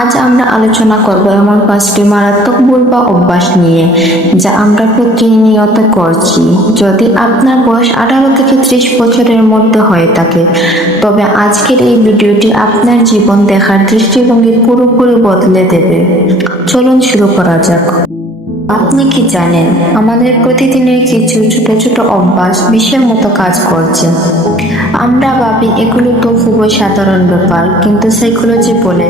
আজ আমরা আলোচনা করব এমন 5টি মারাত্মক ভুল বা অভ্যাস নিয়ে, যা আমরা প্রতিনিয়ত করছি। যদি আপনার বয়স 18 থেকে 30 বছরের মধ্যে হয়ে থাকে, তবে আজকের এই ভিডিওটি আপনার জীবন দেখার দৃষ্টিভঙ্গি পুরোপুরি বদলে দেবে। চলুন শুরু করা যাক। আপনি কি জানেন, আমাদের প্রতিদিনের কিছু ছোট ছোট অভ্যাস বিশ্বের মতো কাজ করছে। আমরা ভাবি এগুলো তো খুবই সাধারণ ব্যাপার, কিন্তু সাইকোলজি বলে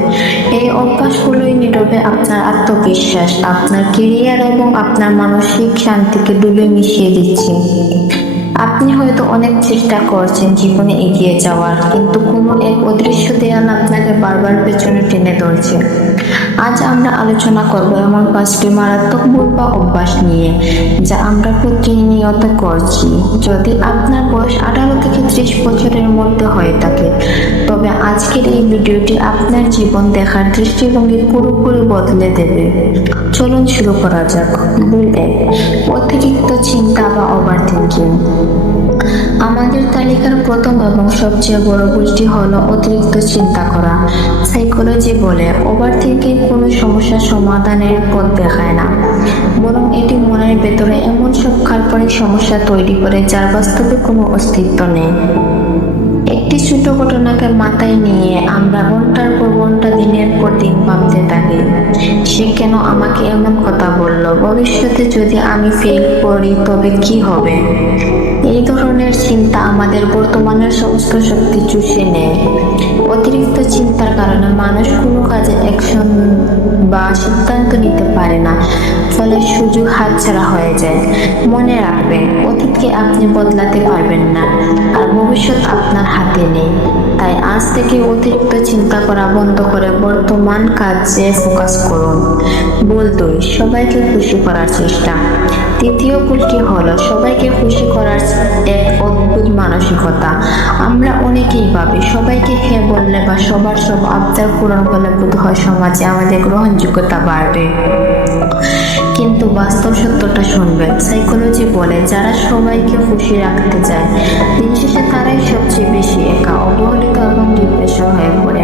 এই অভ্যাসগুলোই নীরবে আপনার আত্মবিশ্বাস, আপনার কেরিয়ার এবং আপনার মানসিক শান্তিকে ডুবে মিশিয়ে দিচ্ছে। আপনি হয়তো অনেক চেষ্টা করছেন জীবনে এগিয়ে যাওয়ার, কিন্তু কোনো এক অদৃশ্য দেয়াল আপনাকে বারবার পেছনে টেনে ধরছে। আজ আমরা আলোচনা করব এমন 5টি মারাত্মক ভুল বা অভ্যাস নিয়ে, যা আমরা প্রতিনিয়ত করছি। যদি আপনার বয়স 18 থেকে 30 বছরের মধ্যে হয়ে থাকে, তবে আজকের এই ভিডিওটি আপনার জীবন দেখার দৃষ্টিভঙ্গি পুরোপুরি বদলে দেবে। চলুন শুরু করা যাক। ভুল 1, অতিরিক্ত চিন্তা বা ওভার থিঙ্কিং। আমাদের তালিকার প্রথম এবং সবচেয়ে বড় ভুলটি হলো অতিরিক্ত চিন্তা করা। সাইকোলজি বলে ওভার থিঙ্কিং কোনো সমস্যার সমাধানের পথ দেখায় না, বরং এটি মনের ভেতরে এমন সব কাল্পনিক সমস্যা তৈরি করে যার বাস্তবে কোনো অস্তিত্ব নেই। একটি ছোট ঘটনাকে মাথায় নিয়ে আমরা ঘন্টার পর ঘন্টা, দিনের পর দিন ভাবতে থাকি, সে কেন আমাকে এমন কথা বলল, ভবিষ্যতে যদি আমি ফেল করি তবে কি হবে। এই ধরনের চিন্তা আমাদের বর্তমানের সমস্ত শক্তি চুষে নেয়। অতিরিক্ত চিন্তার কারণে মানুষ কোনো কাজে অ্যাকশন বা সিদ্ধান্ত নিতে পারে না, ফলে সুযোগ হাতছাড়া হয়ে যায়। মনে রাখবেন, অতীতকে আপনি বদলাতে পারবেন না, আর ভবিষ্যৎ আপনার হাতে নেই। তাই আজ থেকে অতিরিক্ত চিন্তা করা বন্ধ করে বর্তমান কাজে ফোকাস করুন। ভুল 2, সবাইকে খুশি করার চেষ্টা। তৃতীয় ভুলটি হলো সবাইকে খুশি করার এক অদ্ভুত মানসিকতা। আমরা অনেকেই ভাবি সবাইকে হ্যাঁ বললে বা সবার সব আবদার পূরণ করলে বোধহয় সমাজে আমাদের গ্রহণযোগ্যতা বাড়বে। কিন্তু বাস্তব সত্যটা শুনবেন। সাইকোলজি বলে যারা সবাইকে খুশি রাখতে চায়, দিন শেষে তারাই সবচেয়ে বেশি একা, অবহেলিত এবং ডিপ্রেশন হয়ে পড়ে।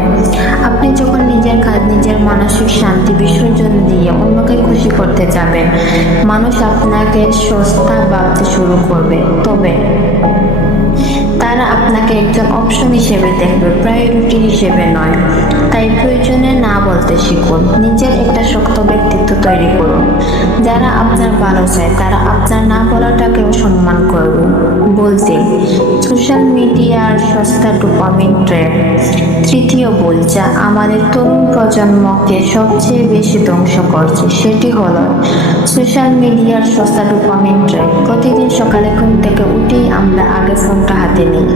আপনি যখন নিজের কাজ, নিজের মানসিক শান্তি বিসর্জন দিয়ে অন্যকে খুশি করতে যাবেন, মানুষ আপনাকে সস্তা ভাবতে শুরু করবে। তবে তারা আপনাকে একজন অপশন হিসেবে দেখবে, প্রায়োরিটি হিসেবে নয়। তাই প্রয়োজনে না বলতে শিখুন। নিজের একটা শক্ত ব্যক্তিত্ব তৈরি করুন। যারা আপনার ভালো চায় তারা আপনার না বলাটাকেও সম্মান করবে। বলতে সোশ্যাল মিডিয়ার সস্তা ডোপামিন ট্র্যাপ। তৃতীয় ভুল, যা আমাদের তরুণ প্রজন্মকে সবচেয়ে বেশি ধ্বংস করছে, সেটি হলো সোশ্যাল মিডিয়ার সস্তা ডোপামিন ট্র্যাপ। প্রতিদিন সকালে ঘুম থেকে উঠেই আমরা আগে ফোনটা হাতে নিই।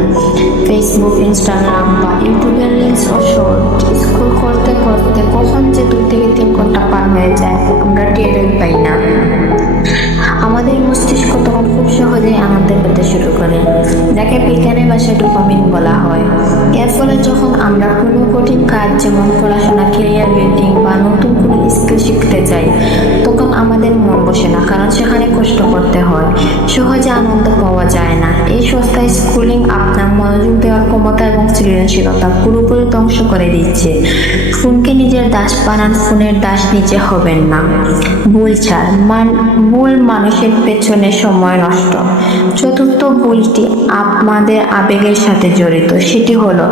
ফেসবুক, ইনস্টাগ্রাম বা ইউটিউবের রিলস ও শর্ট স্ক্রল করতে করতে কখন যে 2 থেকে 3 ঘন্টা পার হয়ে যায় আমরা টেরই পাই না। আমাদের মস্তিষ্ক তখন খুব সহজেই আনন্দ পেতে শুরু করে, যাকে বিজ্ঞানের ভাষায় ডোপামিন বলা হয়। এর ফলে যখন আমরা কোনো কঠিন কাজ, যেমন পড়াশোনা, ক্যারিয়ার বিল্ডিং বা নতুন কোনো স্কিল শিখতে যাই, তখন আমাদের মন বসে না, কারণ সেখানে কষ্ট করতে হয়, সহজে আনন্দ পাওয়া যায় না। এই সস্তায় স্ক্রলিং আপনার মনোযোগ দেওয়ার ক্ষমতা এবং সৃজনশীলতা পুরোপুরি ধ্বংস করে দিচ্ছে। ফোনকে নিজের দাস বানান, ফোনের দাস নিজে হবেন না। ভুল 4, ভুল মানুষের পেছনে সময় নষ্ট। চতুর্থ ভুলটি আমাদের আবেগের সাথে জড়িত, সেটি হলো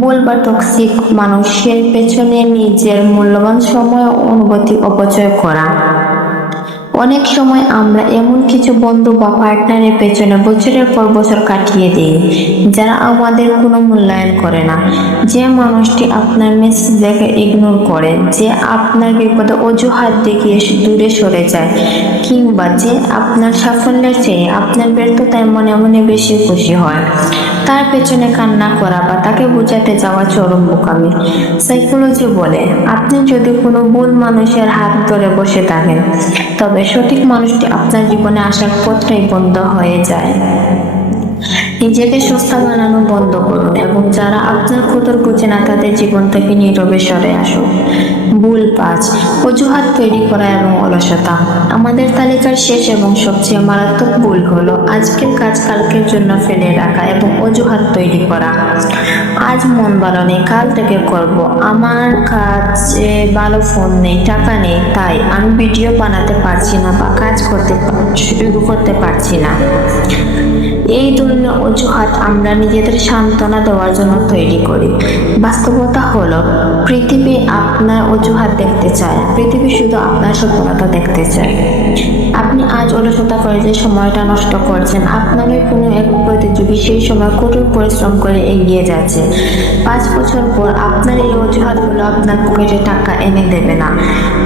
ভুল বা টক্সিক মানুষের পেছনে নিজের মূল্যবান সময় ও অনুভূতি অপচয় করা। অনেক সময় আমরা এমন কিছু বন্ধু বা পার্টনারের পেছনে বছরের পর বছর কাটিয়ে দিই, যারা আমাদের কোনো মূল্যায়ন করে না। যে মানুষটি আপনার মেসেজ দেখে ইগনোর করে, যে আপনার বিপদে অজুহাত দেখিয়ে দূরে সরে যায়, কিংবা যে আপনার সাফল্যের চেয়ে আপনার ব্যর্থতায় মনে মনে বেশি খুশি হয়, তার পেছনে কান্না করা বা তাকে বোঝাতে যাওয়া চরম বোকামি। সাইকোলজি বলে, আপনি যদি কোনো ভুল মানুষের হাত ধরে বসে থাকেন, তবে সঠিক মানুষটি আপনার জীবনে আসার পথটাই বন্ধ হয়ে যায়। নিজেকে সস্তা বানানো বন্ধ করুন এবং যারা আপনার কদর বুঝে না তাদের জীবন থেকে নীরবে সরে আসুন। ভুল 5, অজুহাত তৈরি করা এবং অলসতা। আমাদের তালিকার শেষ এবং সবচেয়ে মারাত্মক ভুল হলো আজকের কাজ কালকের জন্য ফেলে রাখা এবং অজুহাত তৈরি করা। আজ মন ভালো নেই, কাল থেকে করব। আমার কাছে ভালো ফোন নেই, টাকা নেই, তাই আমি ভিডিও বানাতে পারছি না বা কাজ শুরু করতে পারছি না। এই ধরনের অজুহাত আমরা নিজেদের সান্ত্বনা দেওয়ার জন্য তৈরি করি। বাস্তবতা হলো পৃথিবী আপনার অজুহাত দেখতে চায়, পৃথিবী শুধু আপনার সফলতা দেখতে চায়। আপনি আজ অলসতা করে যে সময়টা নষ্ট করছেন, আপনারই কোনো এক প্রতিযোগী সেই সময় কঠোর পরিশ্রম করে এগিয়ে যাচ্ছে। 5 বছর পর আপনার এই অজুহাতগুলো আপনার পকেটে টাকা এনে দেবে না।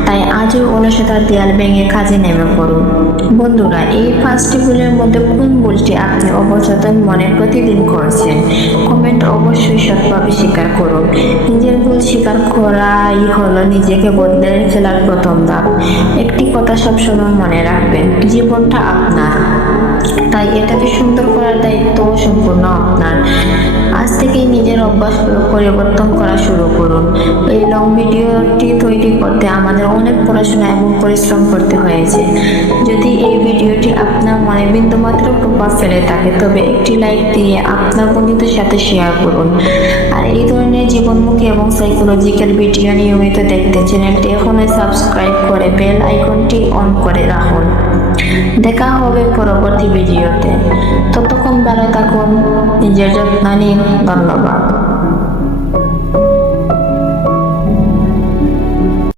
তাই আজই অলসতার দেয়াল ভেঙে কাজে নেমে পড়ুন। বন্ধুরা, এই 5টি ভুলের মধ্যে কোন ভুলটি আপনি অবচেতন মনে প্রতিদিন করছেন? কমেন্ট অবশ্যই সৎভাবে স্বীকার করুন। নিজের ভুল স্বীকার করাই হলো নিজেকে বদলে ফেলার প্রথম ধাপ। একটি কথা সবসময় মনে রাখবেন, জীবনটা আপনার, তাই এটাকে সুন্দর করার দায়িত্ব সম্পূর্ণ আপনার। আজ থেকেই নিজের অভ্যাসগুলো পরিবর্তন করা শুরু করুন। এই লং ভিডিওটি তৈরি করতে আমাদের অনেক পড়াশোনা এবং পরিশ্রম করতে হয়েছে। যদি এই ভিডিওটি আপনার মনে বিন্দুমাত্র প্রভাব ফেলে থাকে, তবে একটি লাইক দিয়ে আপনার বন্ধুদের সাথে শেয়ার করুন। আর এই ধরনের জীবনমুখী এবং সাইকোলজিক্যাল ভিডিও নিয়মিত দেখতে চ্যানেলটি এখনই সাবস্ক্রাইব করে বেল আইকনটি অন করে রাখুন। দেখা হবে পরবর্তী ভিডিওতে। ততক্ষণ ভালো থাকুন, নিজের যত্ন নিন। ধন্যবাদ।